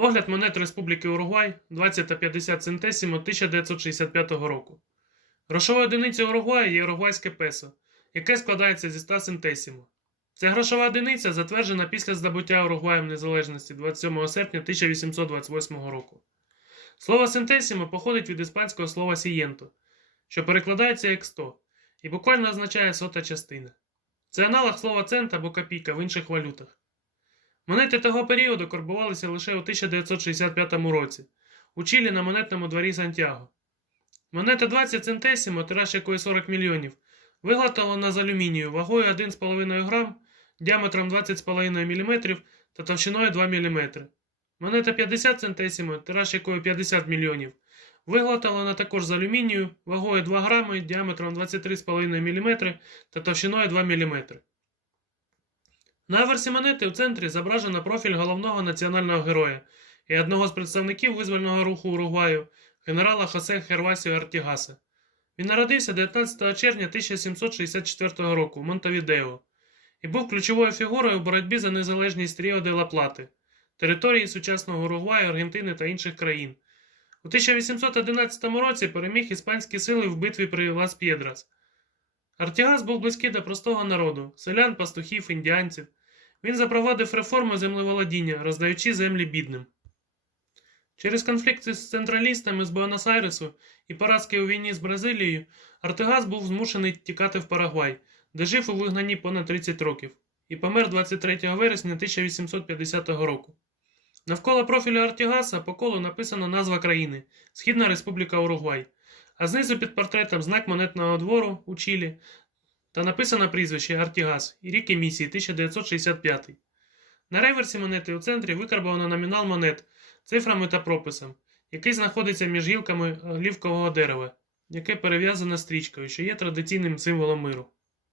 Огляд монет Республіки Уругвай 20 та 50 центесімо 1965 року. Грошова одиниця Уругваю є уругвайське песо, яке складається зі 100 центесімо. Ця грошова одиниця затверджена після здобуття Уругваєм незалежності 27 серпня 1828 року. Слово сентесімо походить від іспанського слова сієнто, що перекладається як 100 і буквально означає сота частина. Це аналог слова цент або копійка в інших валютах. Монети того періоду карбувалися лише у 1965 році у Чилі на монетному дворі Сантьяго. Монета 20 центесімо, тираж якої 40 мільйонів, виготовлена з алюмінію вагою 1,5 грам, діаметром 20,5 мм та товщиною 2 мм. Монета 50 центесімо, тираж якої 50 мільйонів, виготовлена також з алюмінію вагою 2 грами, діаметром 23,5 мм та товщиною 2 мм. На аверсі монети в центрі зображено профіль головного національного героя і одного з представників визвольного руху Уругваю, генерала Хосе Хервасіо Артігаса. Він народився 19 червня 1764 року в Монтевідео і був ключовою фігурою в боротьбі за незалежність Ріо де ла Плати, території сучасного Уругваю, Аргентини та інших країн. У 1811 році переміг іспанські сили в битві при Лас П'єдрас. Артігас був близький до простого народу, селян, пастухів, індіанців. Він запровадив реформи землеволодіння, роздаючи землі бідним. Через конфлікти з централістами з Буенос-Айресу і поразки у війні з Бразилією Артигас був змушений тікати в Парагвай, де жив у вигнанні понад 30 років, і помер 23 вересня 1850 року. Навколо профілю Артігаса по колу написана назва країни Східна Республіка Уругвай, а знизу під портретом знак монетного двору у Чилі та написано прізвище Гартігас і рік емісії 1965. На реверсі монети у центрі викарбовано номінал монет цифрами та прописом, який знаходиться між гілками олівкового дерева, яке перев'язане стрічкою, що є традиційним символом миру.